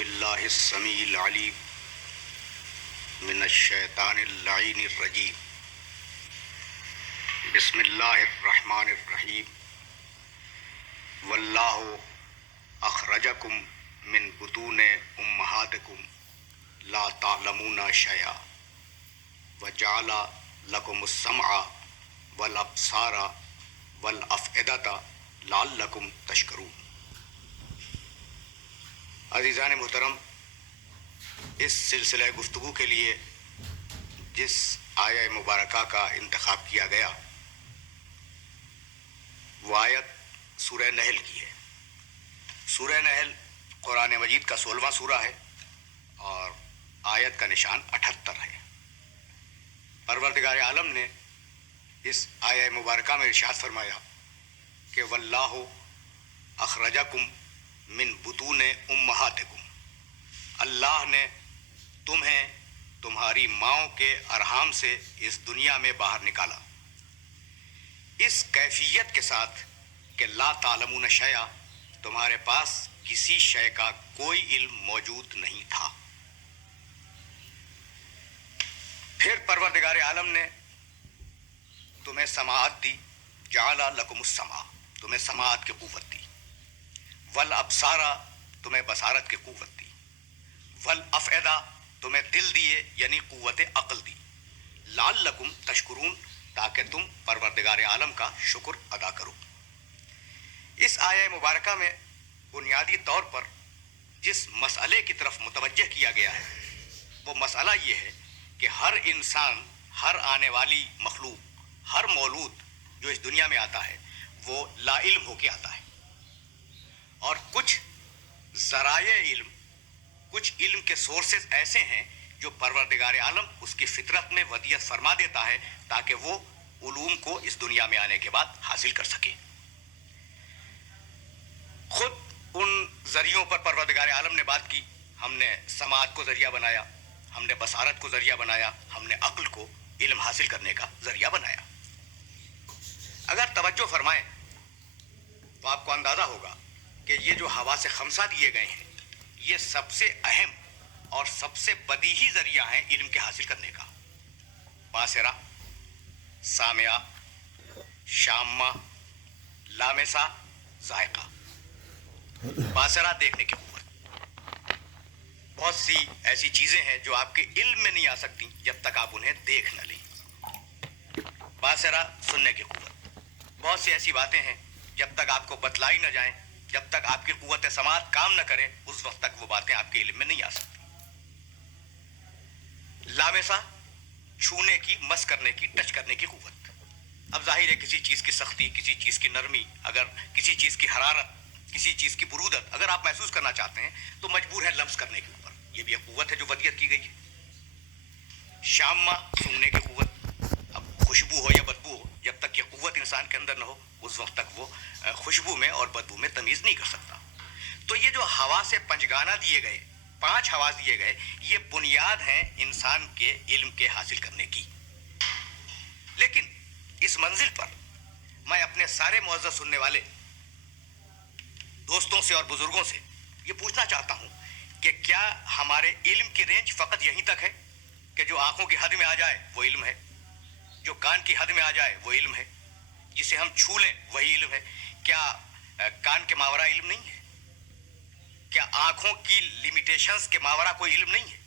باللہ السمیع العلیم من الشیطان اللعین الرجیم بسم اللہ الرحمن الرحیم واللہ اخرجکم من بطون امہاتکم لا تعلمون شیئا وجعل لکم السمع والابصار والافئدۃ لعلکم تشکرون۔ عزیزان محترم، اس سلسلہ گفتگو کے لیے جس آیہ مبارکہ کا انتخاب کیا گیا وہ آیت سورہ نحل کی ہے۔ سورہ نحل قرآن مجید کا 16واں سورہ ہے اور آیت کا نشان 78 ہے۔ پروردگار عالم نے اس آیہ مبارکہ میں ارشاد فرمایا کہ واللہ اخرجکم من بطون امہاتکم، اللہ نے تمہیں تمہاری ماؤں کے ارحام سے اس دنیا میں باہر نکالا، اس کیفیت کے ساتھ کہ لا تعلمون شیئا، تمہارے پاس کسی شے کا کوئی علم موجود نہیں تھا۔ پھر پروردگار عالم نے تمہیں سماعت دی، جعل لکم السمع، تمہیں سماعت کی قوت دی، والابصار، تمہیں بصارت کی قوت دی، والافئدہ، تمہیں دل دیے یعنی قوت عقل دی، لعلکم تشکرون، تاکہ تم پروردگار عالم کا شکر ادا کرو۔ اس آیہ مبارکہ میں بنیادی طور پر جس مسئلے کی طرف متوجہ کیا گیا ہے وہ مسئلہ یہ ہے کہ ہر انسان، ہر آنے والی مخلوق، ہر مولود جو اس دنیا میں آتا ہے وہ لا علم ہو کے آتا ہے، اور کچھ ذرائع علم، کچھ علم کے سورسز ایسے ہیں جو پروردگار عالم اس کی فطرت میں ودیعت فرما دیتا ہے تاکہ وہ علوم کو اس دنیا میں آنے کے بعد حاصل کر سکے۔ خود ان ذریعوں پر پروردگار عالم نے بات کی، ہم نے سماعت کو ذریعہ بنایا، ہم نے بصارت کو ذریعہ بنایا، ہم نے عقل کو علم حاصل کرنے کا ذریعہ بنایا۔ اگر توجہ فرمائیں تو آپ کو اندازہ ہوگا کہ یہ جو حواس خمسہ دیے گئے ہیں یہ سب سے اہم اور سب سے بدیہی ذریعہ ہیں علم کے حاصل کرنے کا۔ باصرہ، سامعہ، شامہ، لامسہ، ذائقہ۔ باصرہ، دیکھنے کی قوت۔ بہت سی ایسی چیزیں ہیں جو آپ کے علم میں نہیں آ سکتی جب تک آپ انہیں دیکھ نہ لیں۔ باصرہ، سننے کی قوت۔ بہت سی ایسی باتیں ہیں جب تک آپ کو بتلائی نہ جائیں، جب تک آپ کی قوت سماعت کام نہ کرے، اس وقت تک وہ باتیں آپ کے علم میں نہیں آ سکتی۔ لامسہ، چھونے کی، مس کرنے کی، ٹچ کرنے کی قوت۔ اب ظاہر ہے کسی چیز کی سختی، کسی چیز کی نرمی، اگر کسی چیز کی حرارت، کسی چیز کی برودت اگر آپ محسوس کرنا چاہتے ہیں تو مجبور ہے لمس کرنے کے اوپر، یہ بھی ایک قوت ہے جو ودیعت کی گئی ہے۔ شامہ، سونگنے کی قوت۔ اب خوشبو ہو یا بدبو ہو، جب تک یہ قوت انسان کے اندر نہ ہو اس وقت تک وہ خوشبو میں اور بدبو میں تمیز نہیں کر سکتا۔ تو یہ جو حواس پنجگانہ دیے گئے، 5 حواس دیے گئے، یہ بنیاد ہیں انسان کے علم کے حاصل کرنے کی۔ لیکن اس منزل پر میں اپنے سارے معزز سننے والے دوستوں سے اور بزرگوں سے یہ پوچھنا چاہتا ہوں کہ کیا ہمارے علم کی رینج فقط یہیں تک ہے کہ جو آنکھوں کی حد میں آ جائے وہ علم ہے، جو کان کی حد میں آ جائے وہ علم ہے، جسے ہم چھو لیں وہی علم ہے؟ کیا کان کے ماورا علم نہیں ہے؟ کیا آنکھوں کی لیمیٹیشنز کے ماورا کوئی علم نہیں ہے؟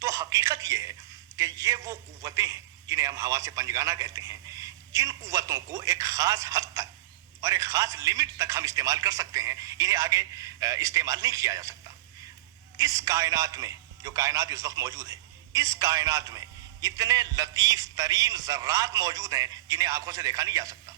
تو حقیقت یہ ہے کہ یہ وہ قوتیں ہیں جنہیں ہم حواس پنجگانہ کہتے ہیں، جن قوتوں کو ایک خاص حد تک اور ایک خاص لمٹ تک ہم استعمال کر سکتے ہیں، انہیں آگے استعمال نہیں کیا جا سکتا۔ اس کائنات میں، جو کائنات اس وقت موجود ہے، اس کائنات میں اتنے لطیف ترین ذرات موجود ہیں جنہیں آنکھوں سے دیکھا نہیں جا سکتا،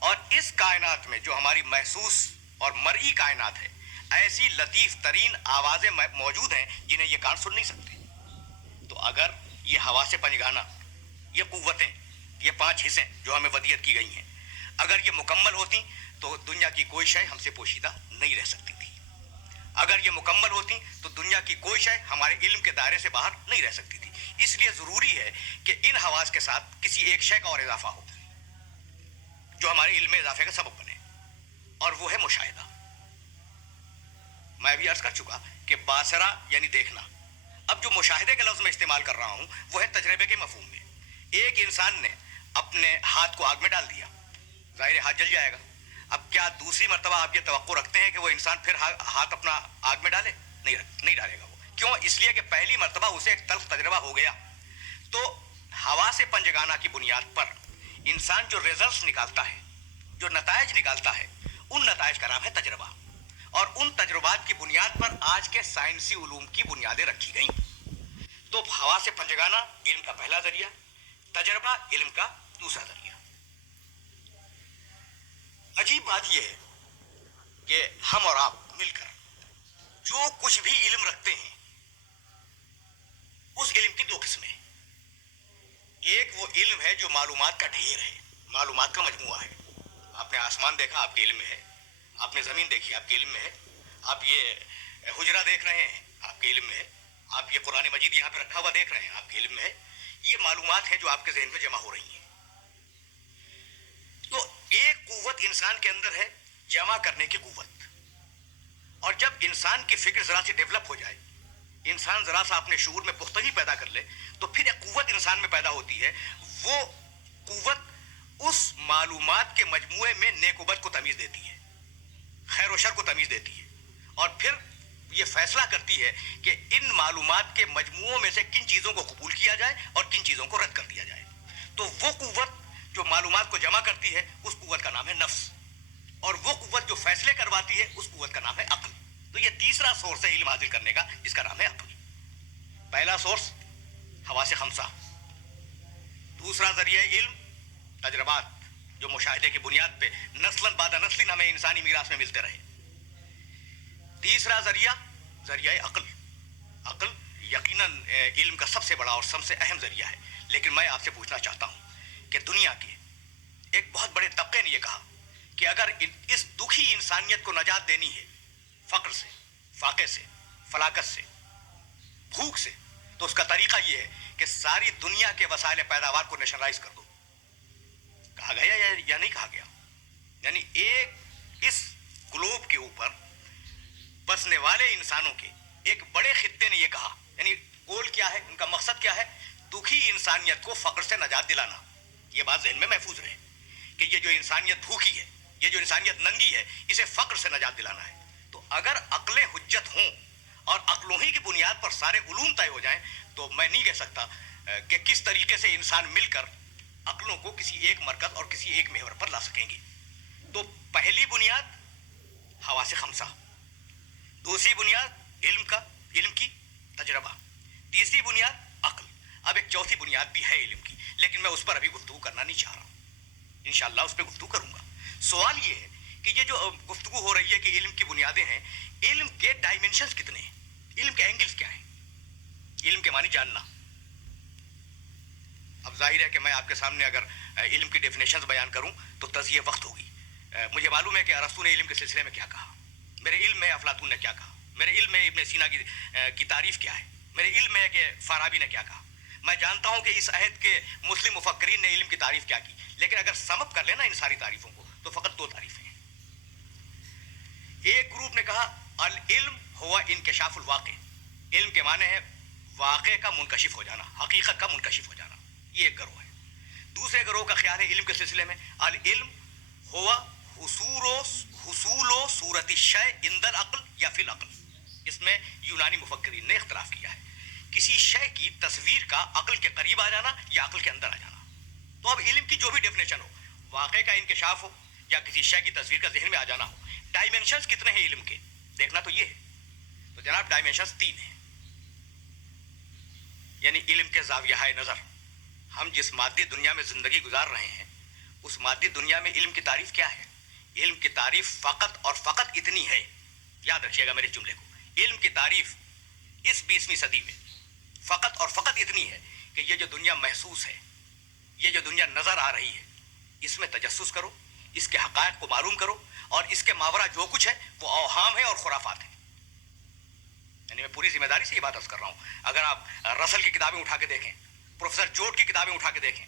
اور اس کائنات میں جو ہماری محسوس اور مرئی کائنات ہے، ایسی لطیف ترین آوازیں موجود ہیں جنہیں یہ کان سن نہیں سکتے۔ تو اگر یہ حواس پنجگانہ، یہ قوتیں، یہ 5 حصے جو ہمیں ودیعت کی گئی ہیں، اگر یہ مکمل ہوتی تو دنیا کی کوئی شے ہم سے پوشیدہ نہیں رہ سکتی تھی۔ اگر یہ مکمل ہوتی تو دنیا کی کوئی شے ہمارے علم کے دائرے سے باہر نہیں رہ سکتی تھی۔ اس لیے ضروری ہے کہ ان حواس کے ساتھ کسی ایک شے کا اور اضافہ ہو جو ہمارے علم میں اضافے کا سبب بنے، اور وہ ہے مشاہدہ۔ मैं भी अर्ज कर चुका कि बासरा यानी देखना। अब जो मुशाहिदे के लफ्ज़ में इस्तेमाल कर रहा हूँ वो है तजर्बे के मफहूम में। एक इंसान ने अपने हाथ को आग में डाल दिया, ज़ाहिर हाथ जल जाएगा। अब क्या दूसरी मरतबा आप ये तवक्को रखते हैं कि वो इंसान फिर हाथ अपना आग में डाले? नहीं डालेगा वो। क्यों? इसलिए कि पहली मरतबा उसे एक तल्ख तजर्बा हो गया। तो हवा से पंजगाना की बुनियाद पर इंसान जो रिजल्ट्स निकालता है, जो नतायज निकालता है, उन नतायज का नाम है तजर्बा। और उन तजुर्बात की बुनियाद पर आज के साइंसी उलूम की बुनियादें रखी गई। तो हवा से पंजगाना इल्म का पहला जरिया, तजर्बा इल्म का दूसरा जरिया। अजीब बात यह है कि हम और आप मिलकर जो कुछ भी इल्म रखते हैं उस इल्म की दो किस्में हैं। एक वो इल्म है जो मालूमात का ढेर है, मालूमात का मजमुआ है। आपने आसमान देखा, आपके इल्म में है। आपने ज़मीन देखी, आपके इल्म में है। आप ये हुजरा देख रहे हैं, आपके इल्म में है। आप ये कुरान मजीद यहाँ पे रखा हुआ देख रहे हैं, आपके इल्म में है। ये मालूमात हैं जो आपके ज़हन में जमा हो रही हैं। तो एक कुव्वत इंसान के अंदर है, जमा करने की कुव्वत। और जब इंसान की फिक्र ज़रा सी डेवलप हो जाए, इंसान ज़रा सा अपने शऊर में पुख्तगी पैदा कर ले, तो फिर एक कुव्वत इंसान में पैदा होती है। वो कुव्वत उस मालूमात के मजमुए में नेक-उ-बद को तमीज़ देती है, खैर व शर को तमीज़ देती है। और फिर ये फैसला करती है कि इन मालूमात के मजमुओं में से किन चीज़ों को कबूल किया जाए और किन चीज़ों को रद्द कर दिया जाए। तो वो कुव्वत जो मालूमात को जमा करती है, उस कुव्वत का नाम है नफ्स। और वो कुव्वत जो फैसले करवाती है, उस कुव्वत का नाम है अक्ल। तो ये तीसरा सोर्स है इल्म हासिल करने का, जिसका नाम है अक्ल। पहला सोर्स हवा से खमसा, दूसरा जरिया इल्म तजर्बात जो मुशाहिदे की बुनियाद पे नस्लन बाद नस्लिन हमें इंसानी मीरास में मिलते रहे। तीसरा जरिया अक्ल। अक्ल यकीनन इल्म का सबसे बड़ा और सबसे अहम जरिया है। लेकिन मैं आपसे पूछना चाहता हूँ कि दुनिया के एक बहुत बड़े तबके ने यह कहा कि अगर इस दुखी इंसानियत को नजात देनी है फक्र से, फाके से, फलाकत से, भूख से, तो उसका तरीका यह है कि सारी दुनिया के वसाइल पैदावार को नेशनलाइज कर दो। कहा गया या नहीं कहा गया? यानी एक इस ग्लोब के ऊपर बसने वाले इंसानों के एक बड़े खित्ते ने यह कहा, यानी गोल क्या है, उनका मकसद क्या है? दुखी इंसानियत को फक्र से नजात दिलाना। यह बात ज़हन में महफूज रहे कि ये जो इंसानियत भूखी है, ये जो इंसानियत नंगी है, इसे फक्र से नजात दिलाना है। तो अगर अक्लें हुज्जत हों और अक्लों ही की बुनियाद पर सारे उलूम तय हो जाएं, तो मैं नहीं कह सकता कि किस तरीके से इंसान मिलकर अक्लों को किसी एक मरकज और किसी एक महवर पर ला सकेंगे। तो पहली बुनियाद हवा से खमसा, दूसरी बुनियाद इल्म की तजर्बा, तीसरी बुनियाद अक्ल। अब एक चौथी बुनियाद भी है इल्म की, लेकिन मैं उस पर अभी गुफ्तगू करना नहीं चाह रहा हूँ। इंशाअल्लाह उस पर गुफ्तगू करूँगा। सवाल ये है कि ये जो गुफ्तगू हो रही है कि इल्म की बुनियादें हैं, इल्म के डायमेंशंस कितने हैं, इल्म के एंगल्स क्या हैं? इल्म के मानी जानना। अब जाहिर है कि मैं आपके सामने अगर इल्म की डेफिनेशंस बयान करूं तो तज़िये वक्त होगी। मुझे मालूम है कि अरस्तू ने इल्म के सिलसिले में क्या कहा, मेरे इल्म में अफलातून ने क्या कहा, मेरे इल्म में इब्न सीना की तारीफ क्या है, मेरे इल्म में कि फाराबी ने क्या कहा। मैं जानता हूं कि इस अहद के मुस्लिम मुफक्करीन ने इल्म की तारीफ क्या की, लेकिन अगर समअप कर लेना इन सारी तारीफों को तो फ़कत दो तारीफें हैं। एक ग्रुप ने कहा अल इल्म हुवा इंकिशाफुल वाक़े, इल्म के माने है वाक़े का मुनकशिफ हो जाना, हकीकत का मुनकशिफ हो जाना। ये एक गरोह है। दूसरे गरोह का ख्याल है इल्म के सिलसिले में अल इल्म हुवा हुसूलो सूरत शय इंदल अक्ल या फिल अक्ल। इसमें यूनानी मुफक्करीन ने इख्तलाफ किया है, किसी शय की तस्वीर का अक्ल के करीब आ जाना या अक्ल के अंदर आ जाना। तो अब इल्म की जो भी डेफिनेशन हो, वाक़े का इंकिशाफ हो या किसी शय की तस्वीर का जहन में आ जाना हो, डायमेंशंस कितने हैं इल्म के, देखना तो ये है। तो जनाब डायमेंशंस 3 हैं। यानी इल्म के ज़ाविया नज़र हम जिस मादी दुनिया में ज़िंदगी गुजार रहे हैं, उस मादी दुनिया में इल्म की तारीफ क्या है? इल्म की तारीफ फ़कत और फ़कत इतनी है, याद रखिएगा मेरे जुमले को, इल्म की तारीफ इस 20वीं सदी में फ़कत और फ़कत इतनी है कि ये जो दुनिया महसूस है, ये जो दुनिया नज़र आ रही है, इसमें तजस्सुस करो, इसके हक़ाइक़ को मालूम करो, और इसके मावरा जो कुछ है वो अवहाम है और खुराफात है। यानी मैं पूरी जिम्मेदारी से ये बात अर्ज़ कर रहा हूँ। अगर आप रसल की किताबें उठा के देखें, प्रोफेसर जोड की किताबें उठा के देखें,